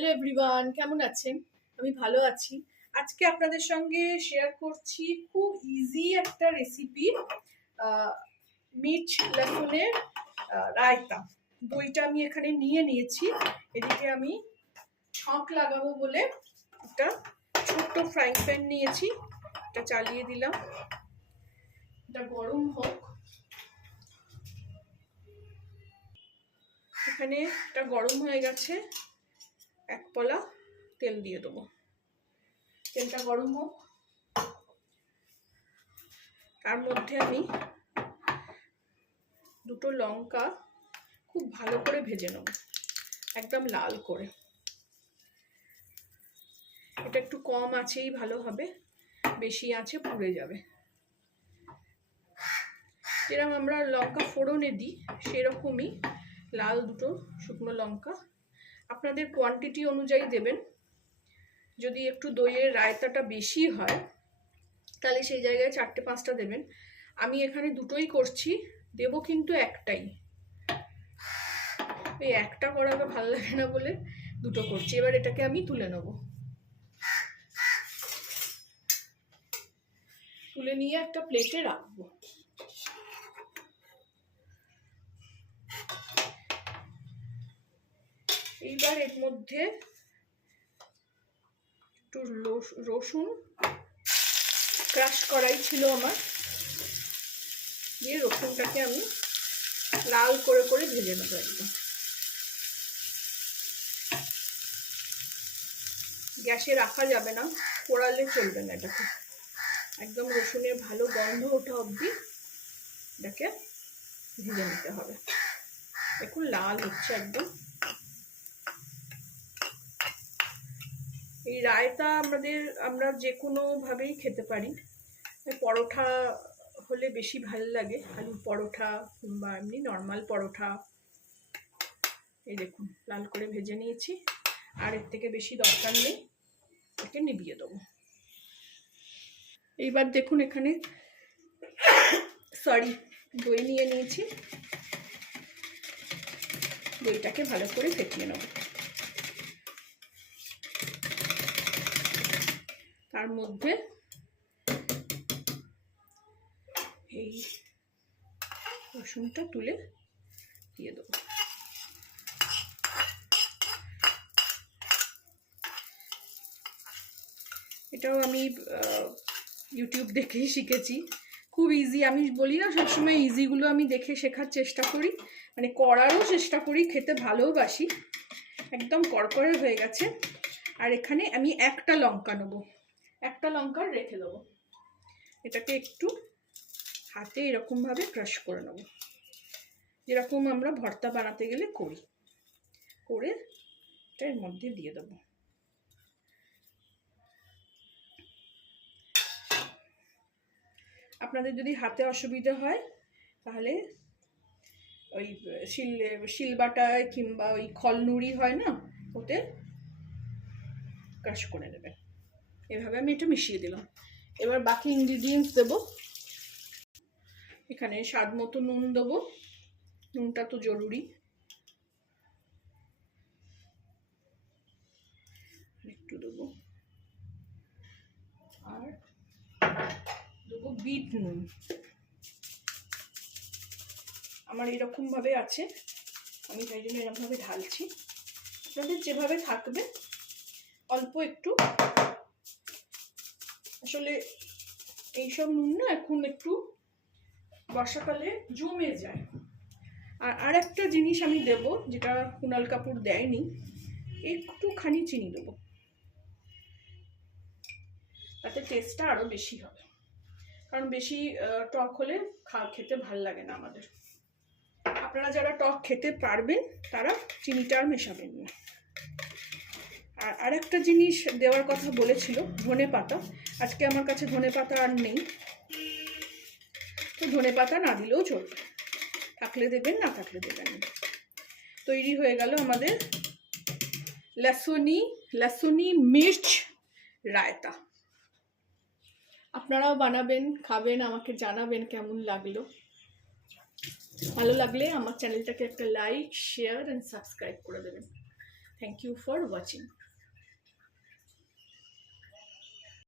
Hello everyone, কেমন আছেন? আমি ভালো আছি। আজকে আপনাদের সঙ্গে শেয়ার করছি খুব ইজি একটা রেসিপি, মির্চ লসুনের রায়তা। দইটা আমি এখানে নিয়ে নিয়েছি। এদিকে আমি ছক লাগাবো বলে একটা ছোট্ট ফ্রাইং প্যান নিয়েছি, এটা চালিয়ে দিলাম, এটা গরম হোক। এখানে এটা গরম হয়ে গেছে, এক পলা তেল দিয়ে দেবো। তেলটা গরম হোক, তার মধ্যে আমি দুটো লঙ্কা খুব ভালো করে ভেজে নেব, একদম লাল করে। এটা একটু কম আঁচেই ভালো হবে, বেশি আঁচে পুড়ে যাবে। যেরকম আমরা লঙ্কা ফোড়নে দিই সেরকমই লাল দুটো শুকনো লঙ্কা। আপনাদের কোয়ান্টিটি অনুযায়ী দেবেন। যদি একটু দইয়ের রায়তাটা বেশি হয় তাহলে সেই জায়গায় 4-5টা দেবেন। আমি এখানে দুটোই করছি, দেব কিন্তু একটাই। এই একটা করাটা ভালো লাগে না বলে দুটো করছি। এবার এটাকে আমি তুলে নেব, তুলে নিয়ে একটা প্লেটে রাখবো। এইবার এর মধ্যে একটু রসুন ক্রাশ করাই ছিল আমার, দিয়ে রসুনটাকে আমি লাল করে করে ভেজে নেবো একদম। গ্যাসে রাখা যাবে না, পোড়ালে চলবে না এটাকে। একদম রসুনের ভালো গন্ধ ওঠা অবধি এটাকে ভেজে নিতে হবে। দেখুন লাল হচ্ছে একদম। এই রায়তা আমরা যে কোনো ভাবেই খেতে পারি। পরোটা হলে বেশি ভালো লাগে, আলুর পরোটা কিংবা এমনি নর্মাল পরোটা। এই দেখুন লাল করে ভেজে নিয়েছি, আর এর থেকে বেশি দরকার নেই, এটাকে নিভিয়ে দেবো। এইবার দেখুন এখানে দই নিয়ে নিয়েছি, দইটাকে ভালো করে ফেটিয়ে নেব। তার মধ্যে এই রসুনটা তুলে দিয়ে দেবো। এটাও আমি ইউটিউব দেখেই শিখেছি, খুব ইজি। আমি বলি না সবসময় ইজিগুলো আমি দেখে শেখার চেষ্টা করি, মানে করারও চেষ্টা করি, খেতে ভালোবাসি। একদম কড়কড়ে হয়ে গেছে। আর এখানে আমি একটা লঙ্কা নেবো, একটা লঙ্কা রেখে দেবো। এটাকে একটু হাতে এরকমভাবে ক্রাশ করে নেব, যেরকম আমরা ভর্তা বানাতে গেলে করি, করে এটার মধ্যে দিয়ে দেবো। আপনাদের যদি হাতে অসুবিধা হয় তাহলে ওই শিলবাটায় কিংবা ওই খলনুড়ি হয় না, ওতে ক্রাশ করে নেবেন। এভাবে আমি এটা মিশিয়ে দিলাম। এবার বাকি ইনগ্রিডিয়েন্টস দেবো। এখানে স্বাদ মতো নুন দেবো, নুনটা তো জরুরি। একটু দেবো, আর দেবো বিট নুন। আমার এরকম ভাবে আছে, আমি তাই জন্য এরকম ভাবে ঢালছি। আপনাদের যেভাবে থাকবে অল্প একটু। আসলে এইসব নুন না এখন একটু বর্ষাকালে জমে যায়। আর একটা জিনিস আমি দেব, যেটা কুনাল কাপুর দেয়নি, একটুখানি চিনি দেবো, তাতে টেস্টটা আরো বেশি হবে। কারণ বেশি টক হলে খেতে ভাল লাগে না আমাদের। আপনারা যারা টক খেতে পারবেন তারা চিনিটা আর মেশাবেন না। আর একটা জিনিস দেওয়ার কথা বলেছিল, ধনে পাতা। আজকে আমার কাছে ধনে পাতা আর নেই, তো ধনে পাতা না দিলেও চলবে, থাকলে দেবেন, না থাকলে দেবেন না। তৈরি হয়ে গেল আমাদের লসুনি মির্চ রায়তা। আপনারাও বানাবেন, খাবেন, আমাকে জানাবেন কেমন লাগলো। ভালো লাগলে আমার চ্যানেলটাকে একটা লাইক, শেয়ার অ্যান্ড সাবস্ক্রাইব করে দেবেন। Thank you for watching.